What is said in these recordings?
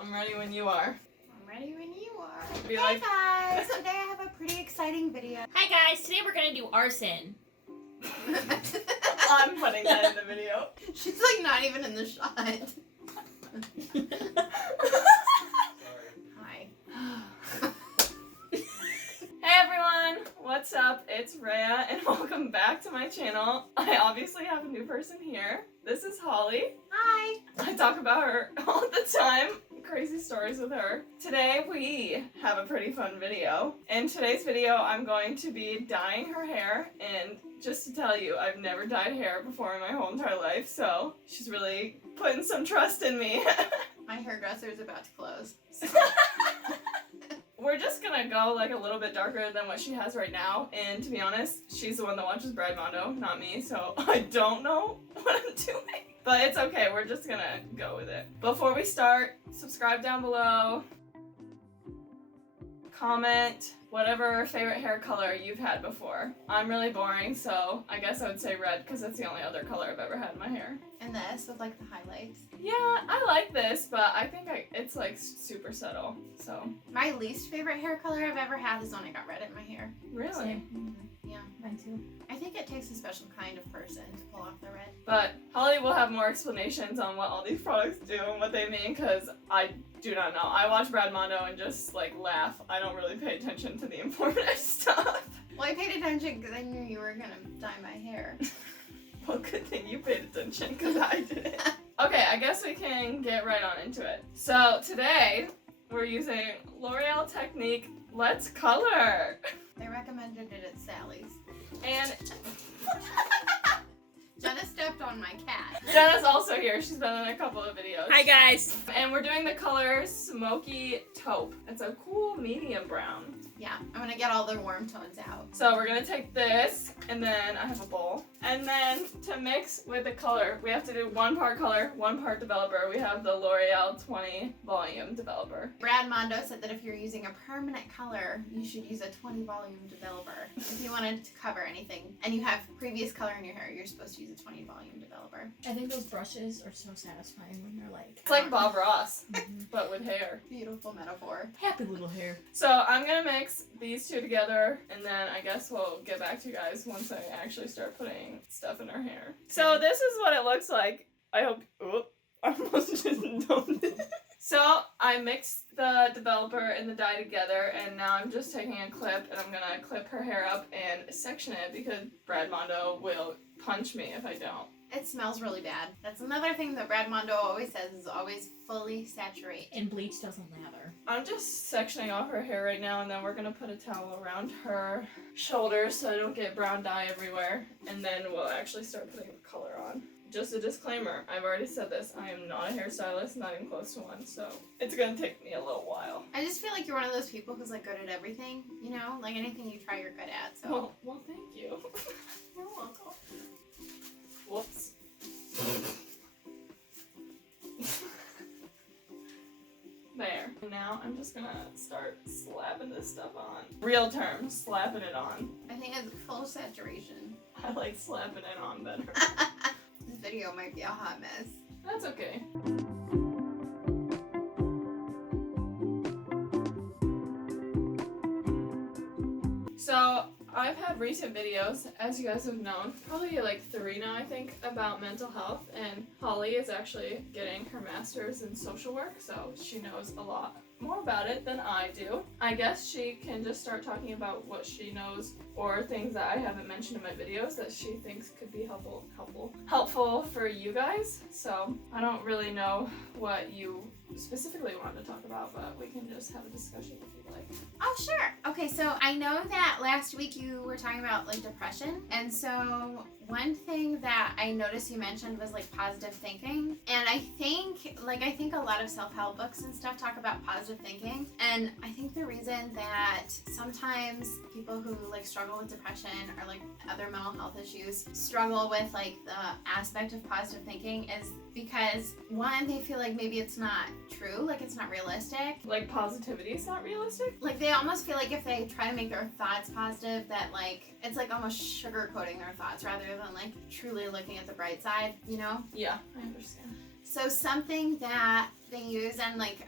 I'm ready when you are. I'm ready when you are. Be Hey like- guys, today I have a pretty exciting video. Hi guys, today we're gonna do arson. I'm putting that in the video. She's like not even in the shot. Hi. Hey everyone, what's up? It's Raya and welcome back to my channel. I obviously have a new person here. This is Holly. Hi. I talk about her all the time. Crazy stories with her. Today we have a pretty fun video. In today's video I'm going to be dyeing her hair, and just to tell you, I've never dyed hair before in my whole entire life, so she's really putting some trust in me. My hairdresser is about to close. We're just gonna go like a little bit darker than what she has right now, and to be honest, she's the one that watches Brad Mondo, not me, so I don't know what I'm doing. But it's okay, we're just gonna go with it. Before we start, subscribe down below, comment whatever favorite hair color you've had before. I'm really boring, so I guess I would say red because that's the only other color I've ever had in my hair. And this with like the highlights. Yeah, I like this, but I think it's like super subtle, so. My least favorite hair color I've ever had is when I got red in my hair. Really? Yeah, Mine too. I think it takes a special kind of person to pull off the red. But Holly will have more explanations on what all these products do and what they mean, because I do not know. I watch Brad Mondo and just like laugh. I don't really pay attention to the informative stuff. Well, I paid attention because I knew you were gonna dye my hair. Well, good thing you paid attention because I didn't. Okay, I guess we can get right on into it. So today we're using L'Oreal Technique Let's Color. They recommended it at Sally's. And Jenna stepped on my cat. Jenna's also here. She's been in a couple of videos. Hi guys. And we're doing the color Smoky Taupe. It's a cool medium brown. Yeah, I'm gonna get all the warm tones out. So we're gonna take this, and then I have a bowl. And then to mix with the color, we have to do 1 part color, 1 part developer. We have the L'Oreal 20 volume developer. Brad Mondo said that if you're using a permanent color, you should use a 20 volume developer. If you wanted to cover anything and you have previous color in your hair, you're supposed to use a 20 volume developer. I think those brushes are so satisfying when they're like It's like Bob Ross, but with hair. Beautiful metaphor. happy little hair. So I'm gonna mix these two together, and then I guess we'll get back to you guys once I actually start putting stuff in our hair. So this is what it looks like. I hope, I almost just dumped it. So I mixed the developer and the dye together, and now I'm just taking a clip and I'm gonna clip her hair up and section it because Brad Mondo will punch me if I don't. It smells really bad. That's another thing that Brad Mondo always says is always fully saturate. And bleach doesn't lather. I'm just sectioning off her hair right now, and then we're gonna put a towel around her shoulders so I don't get brown dye everywhere, and then we'll actually start putting the color on. Just a disclaimer, I've already said this, I am not a hairstylist, not even close to one, so it's gonna take me a little while. I just feel like you're one of those people who's like good at everything, you know? Like anything you try, you're good at, so. Well, thank you. You're welcome. Whoops. There. Now I'm just gonna start slapping this stuff on. Real term, slapping it on. I think it's full saturation. I like slapping it on better. This video might be a hot mess. That's okay. So, I've had recent videos, as you guys have known, probably like 3 now I think, about mental health, and Holly is actually getting her master's in social work, so she knows a lot more about it than I do. I guess she can just start talking about what she knows or things that I haven't mentioned in my videos that she thinks could be helpful for you guys. So I don't really know what you specifically wanted to talk about, but we can just have a discussion if you'd like. Oh, sure. Okay, so I know that last week you were talking about like depression, and so one thing that I noticed you mentioned was like positive thinking, and I think a lot of self-help books and stuff talk about positive thinking, and I think the reason that sometimes people who like struggle with depression or like other mental health issues struggle with like the aspect of positive thinking is because one, they feel like maybe it's not true, like it's not realistic. Like positivity is not realistic? Like they almost feel like if they try to make their thoughts positive that like it's like almost sugarcoating their thoughts rather than like truly looking at the bright side, you know? Yeah, I understand. So something that they use, and like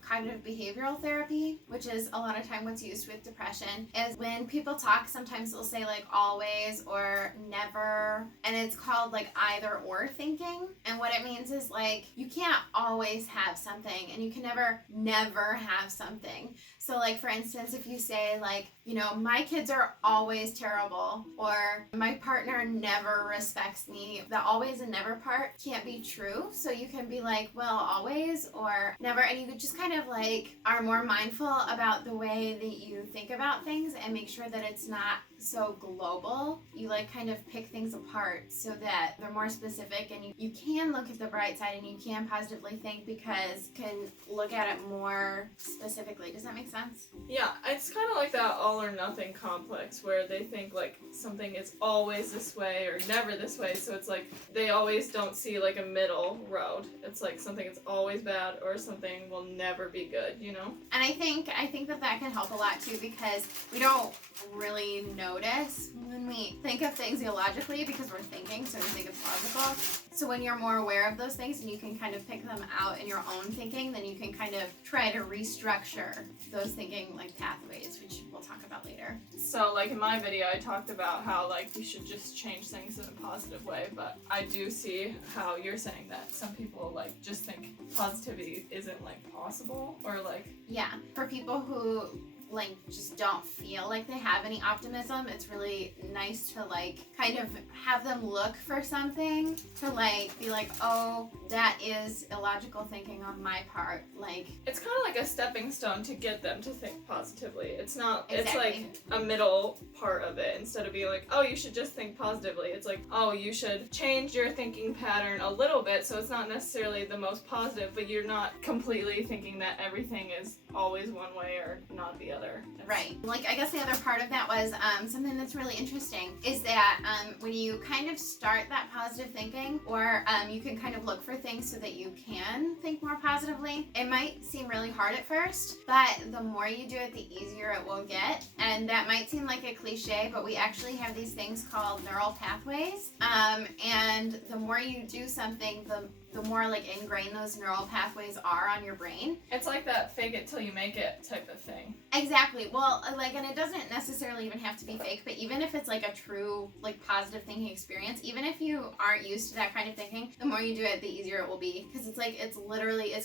cognitive behavioral therapy, which is a lot of time what's used with depression, is when people talk, sometimes they'll say like always or never, and it's called like either or thinking. And what it means is like you can't always have something, and you can never have something. So like for instance, if you say like, you know, my kids are always terrible, or my partner never respects me, the always and never part can't be true. So you can be like, well, always or never, and you could just kind of like are more mindful about the way that you think about things and make sure that it's not so global. You like kind of pick things apart so that they're more specific, and you can look at the bright side and you can positively think because you can look at it more specifically. Does that make sense? Yeah, it's kind of like that all or nothing complex where they think like something is always this way or never this way, so it's like they always don't see like a middle road. It's like something is always bad or something will never be good, you know? And I think that can help a lot too, because we don't really notice when we think of things illogically because we're thinking, so we think it's logical. So when you're more aware of those things and you can kind of pick them out in your own thinking, then you can kind of try to restructure those thinking like pathways, which we'll talk about later. So like in my video I talked about how like you should just change things in a positive way, but I do see how you're saying that some people like just think positivity isn't like possible, or like Yeah, for people who like just don't feel like they have any optimism, it's really nice to like kind of have them look for something to like be like, oh, that is illogical thinking on my part. Like it's kind of like a stepping stone to get them to think positively. It's not Exactly. It's like a middle part of it. Instead of being like, oh, you should just think positively, it's like, oh, you should change your thinking pattern a little bit so it's not necessarily the most positive, but you're not completely thinking that everything is always one way or not the other. Right. Like, I guess the other part of that was something that's really interesting is that when you kind of start that positive thinking, or you can kind of look for things so that you can think more positively, it might seem really hard at first, but the more you do it, the easier it will get. And that might seem like a cliche, but we actually have these things called neural pathways. And the more you do something, the more like ingrained those neural pathways are on your brain. It's like that fake it till you make it type of thing. Exactly. Well, like, and it doesn't necessarily even have to be fake, but even if it's like a true, like, positive thinking experience, even if you aren't used to that kind of thinking, the more you do it, the easier it will be. Because it's like, it's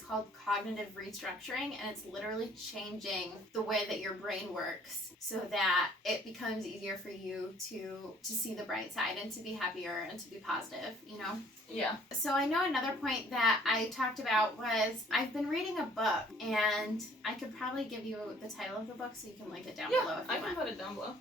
called cognitive restructuring, and it's literally changing the way that your brain works so that it becomes easier for you to see the bright side and to be happier and to be positive, you know? Yeah. So I know another point that I talked about was I've been reading a book, and I could probably give you the title of the book so you can link it down below if you I can want. put it down below.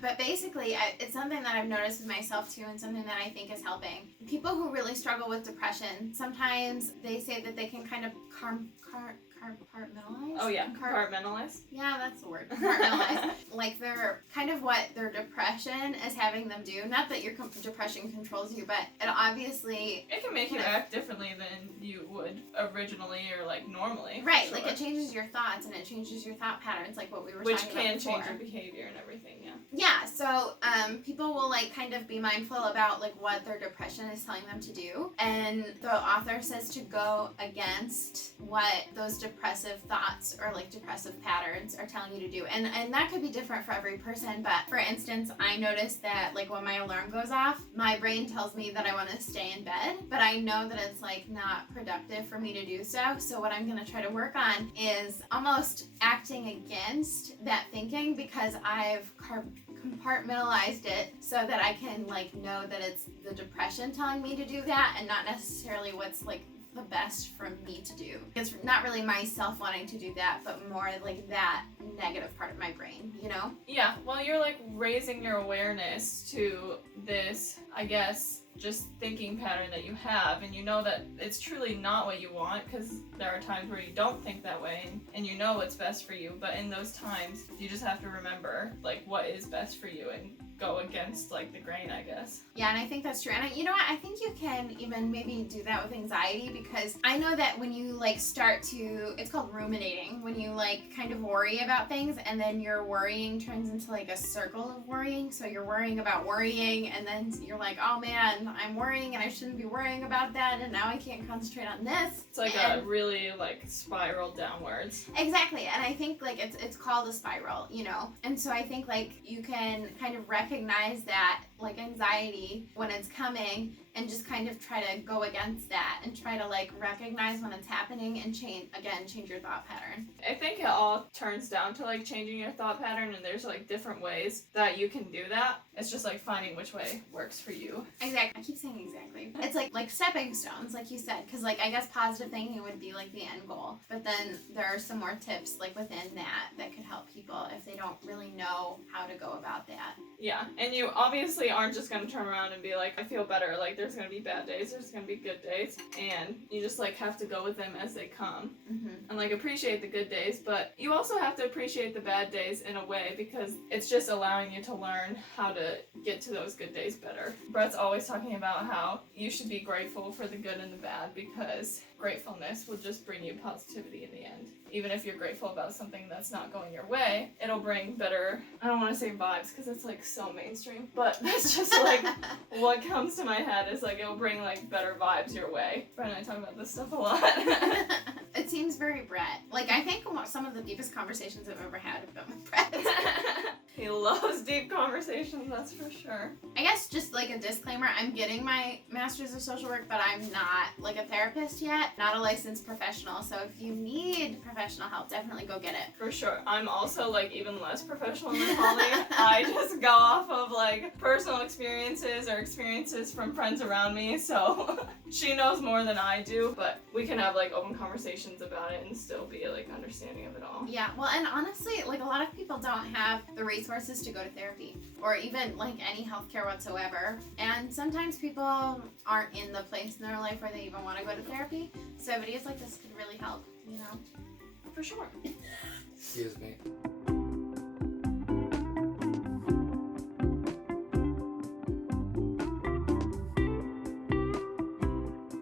But basically, it's something that I've noticed with myself too, and something that I think is helping. People who really struggle with depression, sometimes they say that they can kind of compartmentalize. Oh yeah, compartmentalize. Yeah, that's the word. Compartmentalize. Like they're kind of what their depression is having them do. Not that your depression controls you, but it obviously It can make you act differently than you would originally or like normally. Right, Sure. like it changes your thoughts and it changes your thought patterns, like what we were Which talking about can before. change your behavior and everything, yeah. Yeah, so people will like kind of be mindful about like what their depression is telling them to do, and the author says to go against what those depressive thoughts or like depressive patterns are telling you to do, and that could be different for every person. But for instance, I noticed that like when my alarm goes off, my brain tells me that I want to stay in bed, but I know that it's like not productive for me to do so. So what I'm going to try to work on is almost acting against that thinking, because I've compartmentalized it so that I can like know that it's the depression telling me to do that and not necessarily what's like the best for me to do. It's not really myself wanting to do that, but more like that negative part of my brain, you know? Yeah, well, you're like raising your awareness to this, I guess, just thinking pattern that you have, and you know that it's truly not what you want, because there are times where you don't think that way, and you know what's best for you, but in those times you just have to remember like what is best for you and go against like the grain, I guess. Yeah, and I think that's true. And you know what? I think you can even maybe do that with anxiety, because I know that when you like start to, it's called ruminating, when you like kind of worry about things and then your worrying turns into like a circle of worrying. So you're worrying about worrying, and then you're like, oh man, and I'm worrying and I shouldn't be worrying about that, and now I can't concentrate on this. It's like a really like spiral downwards. Exactly, and I think like it's called a spiral, you know. And so I think like you can kind of recognize that like anxiety when it's coming and just kind of try to go against that and try to like recognize when it's happening and change your thought pattern. I think it all turns down to like changing your thought pattern, and there's like different ways that you can do that. It's just like finding which way works for you. Exactly. I keep saying exactly. It's like stepping stones, like you said, because like I guess positive thinking would be like the end goal, but then there are some more tips like within that could help people if they don't really know how to go about that. Yeah, and you obviously aren't just gonna turn around and be like, I feel better. Like there's gonna be bad days, there's gonna be good days, and you just like have to go with them as they come, and like appreciate the good days, but you also have to appreciate the bad days in a way, because it's just allowing you to learn how to get to those good days better. Brett's always talking about how you should be grateful for the good and the bad, because gratefulness will just bring you positivity in the end. Even if you're grateful about something that's not going your way, it'll bring better, I don't want to say vibes because it's like so mainstream, but that's just like what comes to my head is like it'll bring like better vibes your way. Brett and I talk about this stuff a lot. It seems very Brett. Like I think some of the deepest conversations I've ever had have been with Brett. He loves deep conversations, that's for sure. I guess just like a disclaimer, I'm getting my master's of social work, but I'm not like a therapist yet, not a licensed professional. So if you need professional help, definitely go get it. For sure. I'm also like even less professional than Holly. I just go off of like personal experiences or experiences from friends around me. So she knows more than I do, but we can have like open conversations about it and still be like understanding of it all. Yeah, well, and honestly, like a lot of people don't have the resources to go to therapy or even like any healthcare whatsoever. And sometimes people aren't in the place in their life where they even want to go to therapy. So videos like this could really help, you know? For sure. Excuse me.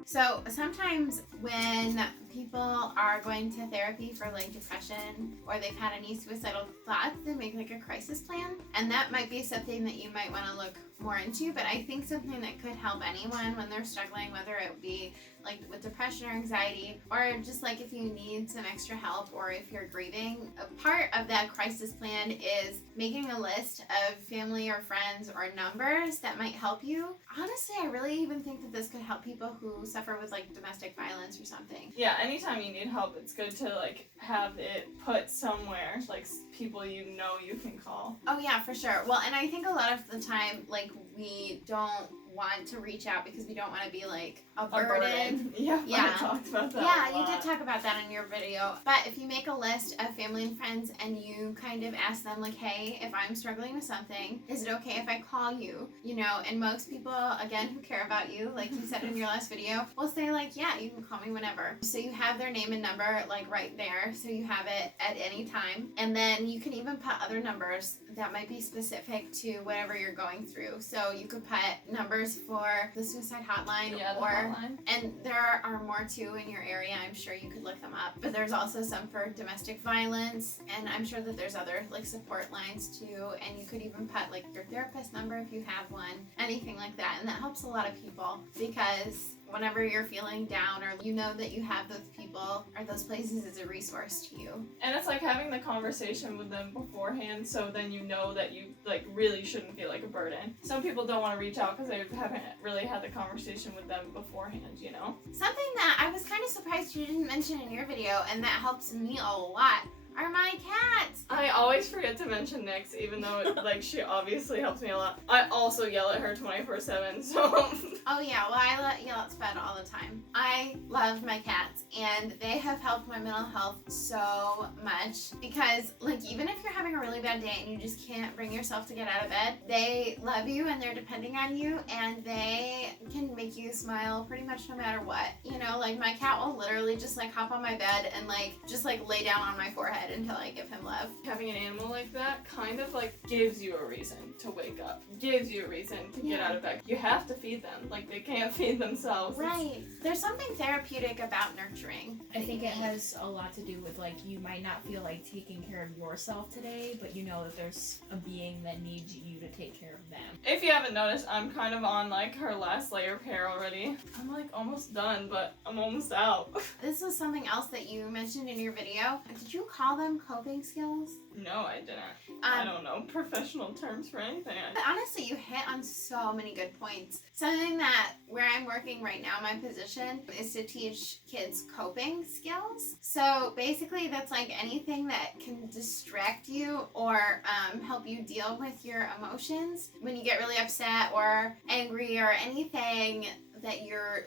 So sometimes when people are going to therapy for like depression or they've had any suicidal thoughts, they make like a crisis plan, and that might be something that you might want to look more into. But I think something that could help anyone when they're struggling, whether it be like with depression or anxiety, or just like if you need some extra help or if you're grieving, a part of that crisis plan is making a list of family or friends or numbers that might help you. Honestly, I really even think that this could help people who suffer with like domestic violence or something. Yeah, anytime you need help, it's good to like have it put somewhere, like people you know you can call. Oh yeah, for sure. Well, and I think a lot of the time, like we don't want to reach out because we don't want to be like a burden. Yeah, Yeah. I talked about that. Yeah, a you did lot. talk about that in your video. But if you make a list of family and friends and you kind of ask them like, hey, if I'm struggling with something, is it okay if I call you? You know, and most people, again, who care about you, like you said in your last video, will say like, yeah, you can call me whenever. So you have their name and number like right there. So you have it at any time. And then you can even put other numbers that might be specific to whatever you're going through. So you could put numbers for the suicide hotline, Yeah, the or hotline. and there are more too in your area. I'm sure you could look them up. But there's also some for domestic violence, and I'm sure that there's other like support lines too. And you could even put like your therapist number if you have one, anything like that. And that helps a lot of people, because whenever you're feeling down or you know that you have those people or those places as a resource to you. And it's like having the conversation with them beforehand, so then you know that you like really shouldn't feel like a burden. Some people don't want to reach out because they haven't really had the conversation with them beforehand, you know? Something that I was kind of surprised you didn't mention in your video, and that helps me a lot, are my cats. I always forget to mention Nyx, even though like she obviously helps me a lot. I also yell at her 24/7, so Oh yeah, well I let yell at Spud all the time. I love my cats, and they have helped my mental health so much, because like even if you're having a really bad day and you just can't bring yourself to get out of bed, they love you and they're depending on you, and they can make you smile pretty much no matter what. You know, like my cat will literally just like hop on my bed and like just like lay down on my forehead bed until I give him love. Having an animal like that kind of like gives you a reason to wake up, gives you a reason to get out of bed. You have to feed them, like they can't feed themselves. Right. There's something therapeutic about nurturing. I think it has a lot to do with like you might not feel like taking care of yourself today, but you know that there's a being that needs you to take care of them. If you haven't noticed, I'm kind of on like her last layer of hair already. I'm like almost done, but I'm almost out. This is something else that you mentioned in your video. Did you call them coping skills? No, I didn't. I don't know professional terms for anything. Honestly, you hit on so many good points. Something that where I'm working right now, my position is to teach kids coping skills. So basically that's like anything that can distract you or help you deal with your emotions when you get really upset or angry or anything that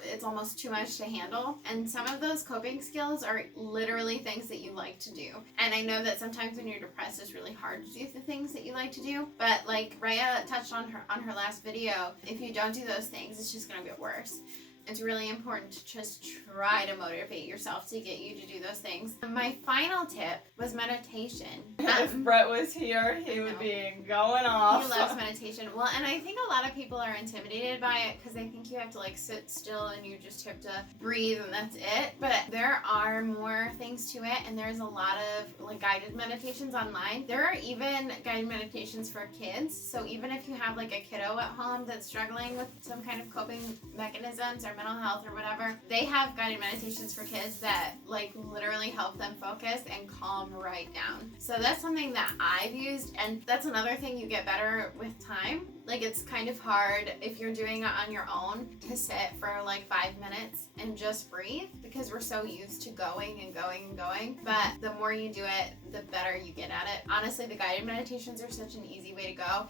it's almost too much to handle. And some of those coping skills are literally things that you like to do. And I know that sometimes when you're depressed, it's really hard to do the things that you like to do. But like Raya touched on her last video, if you don't do those things, it's just gonna get worse. It's really important to just try to motivate yourself to get you to do those things. My final tip was meditation. If Brett was here, he would be going off. He loves meditation. Well, and I think a lot of people are intimidated by it because they think you have to like sit still and you just have to breathe and that's it. But there are more things to it, and there's a lot of like guided meditations online. There are even guided meditations for kids. So even if you have like a kiddo at home that's struggling with some kind of coping mechanisms or mental health or whatever, they have guided meditations for kids that like literally help them focus and calm right down. So that's something that I've used, and that's another thing you get better with time. Like it's kind of hard if you're doing it on your own to sit for like 5 minutes and just breathe because we're so used to going and going and going. But the more you do it, the better you get at it. Honestly, the guided meditations are such an easy way to go.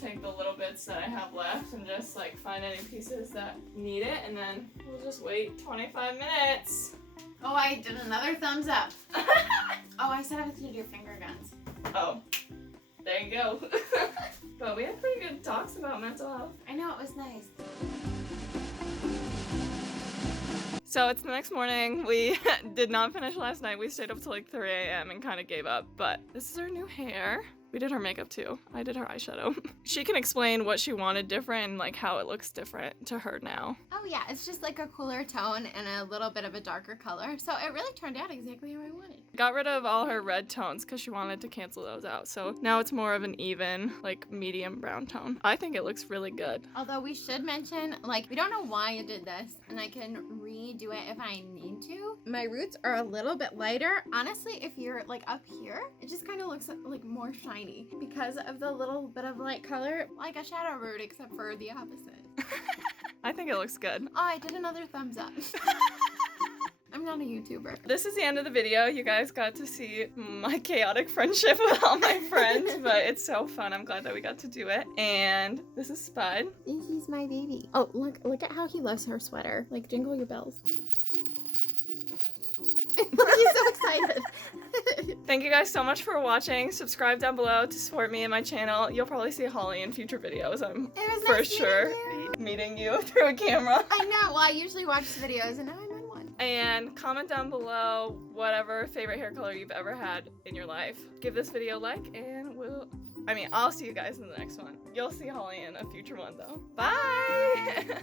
Take the little bits that I have left and just like find any pieces that need it, and then we'll just wait 25 minutes. Oh, I did another thumbs up. Oh, I said I was gonna do finger guns. Oh, there you go. But we had pretty good talks about mental health. I know, it was nice. So it's the next morning. We did not finish last night. We stayed up till like 3 a.m. and kind of gave up, but this is our new hair. We did her makeup too. I did her eyeshadow. She can explain what she wanted different and like how it looks different to her now. Oh yeah, it's just like a cooler tone and a little bit of a darker color. So it really turned out exactly how I wanted. Got rid of all her red tones because she wanted to cancel those out. So now it's more of an even, like medium brown tone. I think it looks really good. Although we should mention, like, we don't know why I did this, and I can redo it if I need to. My roots are a little bit lighter. Honestly, if you're like up here, it just kind of looks like more shiny because of the little bit of light color, like a shadow root, except for the opposite. I think it looks good. Oh, I did another thumbs up. I'm not a YouTuber. This is the end of the video. You guys got to see my chaotic friendship with all my friends, but it's so fun. I'm glad that we got to do it. And this is Spud. He's my baby. Oh, look at how he loves her sweater. Like, jingle your bells. He's so excited. Thank you guys so much for watching. Subscribe down below to support me and my channel. You'll probably see Holly in future videos. I'm for sure meeting you through a camera. I know. Well, I usually watch videos, and now I'm in one. And comment down below whatever favorite hair color you've ever had in your life. Give this video a like, and I'll see you guys in the next one. You'll see Holly in a future one though. Bye!